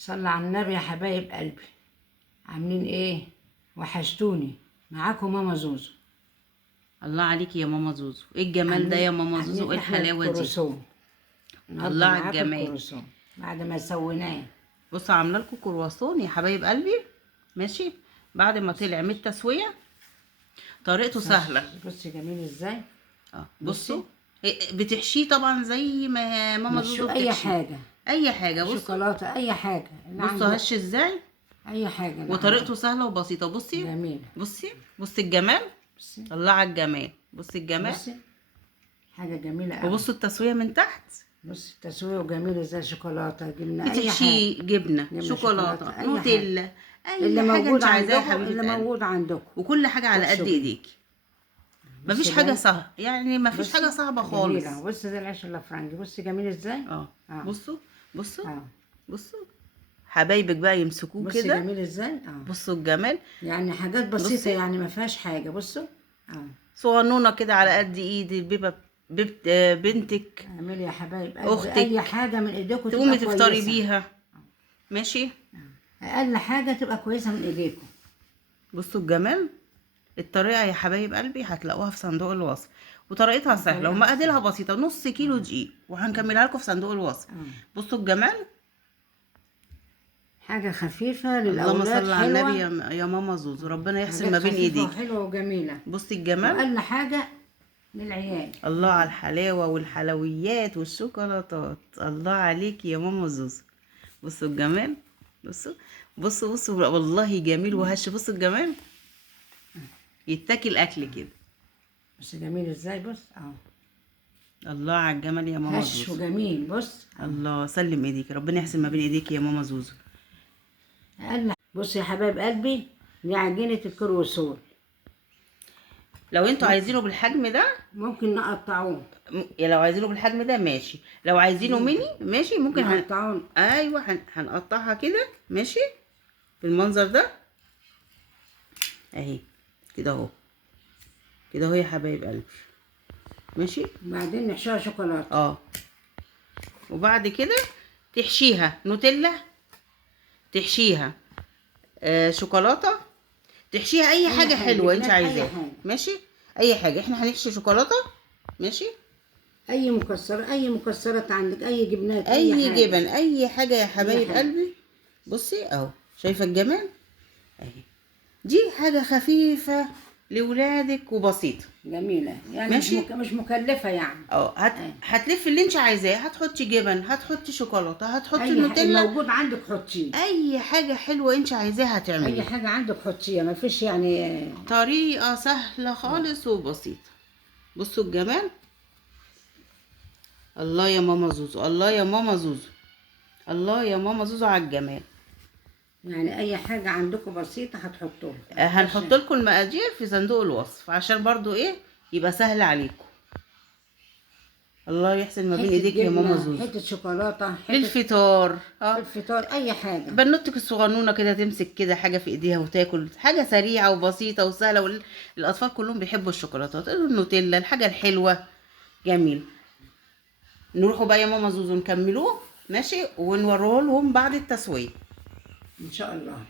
صلى على النبي يا حبايب قلبي. عاملين ايه؟ وحشتوني. معاكم ماما زوزو. الله عليكي يا ماما زوزو، ايه الجمال ده يا ماما زوزو، ايه الحلاوه دي؟ الله على الجمال. الكروسون بعد ما سويناه. بصوا عامله لكم كرواسون يا حبايب قلبي. ماشي، بعد ما طلع من التسويه طريقته سهله. بصي جميل ازاي. بصوا بتحشيه طبعا زي ما ماما زوزو بتحشيه. اي حاجه، اي حاجه. بصوا شوكولاته، اي حاجه. بصوا هش ازاي، اي حاجه. وطريقته سهله وبسيطه. بصي جميل. بصي الجمال. بصي. الله على الجمال. بصي الجمال. بصي حاجه جميله قوي. وبصوا التسويه من تحت. بصي التسويه وجميله ازاي. شوكولاته، جبنه، اي بتحشيه حاجه. جبنه، شوكولاته، نوتيلا، اللي حاجه موجود انت عايزاها يا عندكم، حبيبتي، اللي موجود عندكم، وكل حاجه على قد ايديكي. مفيش حاجه صعبه، يعني مفيش حاجه صعبه خالص. جميله. بصي ده العيش الافرنجي. بصي جميل ازاي. بصوا بصوا حبايبك بقى يمسكوه كده. بصي جميل ازاي. بصوا الجمال، يعني حاجات بسيطه، يعني ما فيهاش حاجه. بصوا صغنونه كده على قد ايد البيبه. بنتك، اعملي يا حبايب اختك، اي حاجه من ايديكم تقومي تفطري بيها. ماشي، اقل حاجه تبقى كويسه من ايديكم. بصوا الجمال. الطريقه يا حبايب قلبي هتلاقوها في صندوق الوصف، وطريقتها سهله ومقاديرها بسيطه. نص كيلو دقيق، وهنكملها لكم في صندوق الوصف. بصوا الجمال، حاجه خفيفه للاولاد. اللهم صل على حلوة. النبي يا ماما زوزو، ربنا يحسن ما بين ايديك. حلوه وجميله. بصي الجمال. واقل حاجه للعيال. الله على الحلاوه والحلويات والشوكولاتات. الله عليك يا ماما زوزو. بصوا الجمال. بصوا والله جميل وهش. بصوا الجمال، يتاكل اكل كده. بس جميل ازاي. بص الله على الجمال يا ماما زوزو. هش وجميل. بص الله سلم ايديك، ربنا يحسن ما بين ايديك يا ماما زوزو. بص يا حبايب قلبي، دي عجينه الكروسون. لو انتوا عايزينه بالحجم ده ممكن نقطعوه. لو عايزينه بالحجم ده ماشي، لو عايزينه ميني ماشي، ممكن نقطعوه. ايوه هنقطعها كده. ماشي، بالمنظر ده اهي كده اهو، كده اهو يا حبايب قلبي. ماشي، وبعدين نحشيها شوكولاته. وبعد كده تحشيها نوتيلا، تحشيها شوكولاته، تحشيها اي حاجه حلوه انت عايزاها. ماشي، اي حاجه. احنا هنحشي شوكولاته. ماشي، اي مكسرات عندك، اي جبنات، اي جبن، اي حاجه يا حبايب قلبي. بصي اهو، شايفه الجمال اهي. دي حاجه خفيفه لولادك وبسيطه جميله، يعني ماشي. مش مكلفه يعني. هتلفي اللي انت عايزاه. هتحطي جبن، هتحطي شوكولاته، هتحطي نوتيلا، موجود عندك حطيه. اي حاجه حلوه انت عايزاها هتعملي. اي حاجه عندك حطيها، ما فيش يعني. طريقه سهله خالص وبسيطه. بصوا الجمال. الله يا ماما زوزو، الله يا ماما زوزو، الله يا ماما زوزو على الجمال. يعني اي حاجه عندكم بسيطه هتحطوها. هنحط لكم المقادير في صندوق الوصف عشان برضو يبقى سهل عليكم. الله يحسن ما بين ايديك يا ماما زوزو. حته شوكولاته للفطار. الفطار اي حاجه. بنوتك الصغنونه كده تمسك كده حاجه في ايديها وتاكل حاجه سريعه وبسيطه وسهله. الاطفال كلهم بيحبوا الشوكولاتات، النوتيلا، الحاجه الحلوه. جميل. نروحوا بقى يا ماما زوزو نكملوه. ماشي، ونوريه لهم بعد التسويه ان شاء الله.